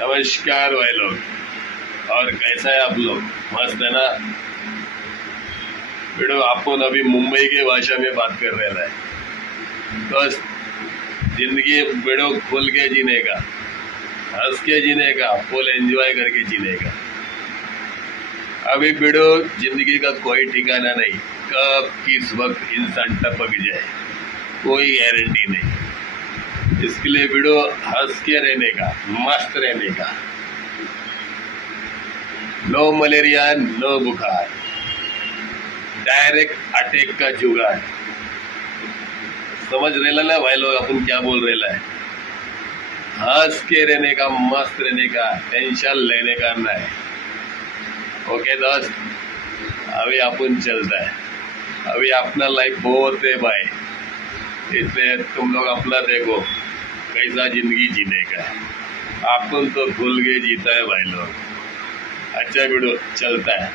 नमस्कार भाई लोग। और कैसा है आप लोग? मस्त है ना? बेटो अपन अभी मुंबई के भाषा में बात कर रहे हैं। बस जिंदगी बेटो खुल के जीने का, हंस के जीने का, फुल एंजॉय करके जीने का। अभी बेटो जिंदगी का कोई ठिकाना नहीं, कब किस वक्त इंसान टपक जाए कोई गारंटी नहीं। इसके लिए बेटो हंस के रहने का, मस्त रहने का। नो मलेरिया, नो बुखार, डायरेक्ट अटैक का जुगाड़। समझ रहे ना भाई लोग अपन क्या बोल रहे हैं? हंस के रहने का, मस्त रहने का, टेंशन लेने का नहीं। ओके दोस्त, अभी अपन चलता है। अभी अपना लाइफ बहुत है भाई, इसलिए तुम लोग अपना देखो कैसा जिंदगी जीने का है। अपन तो खुल के जीता है भाई लोग। अच्छा बेटो चलता है।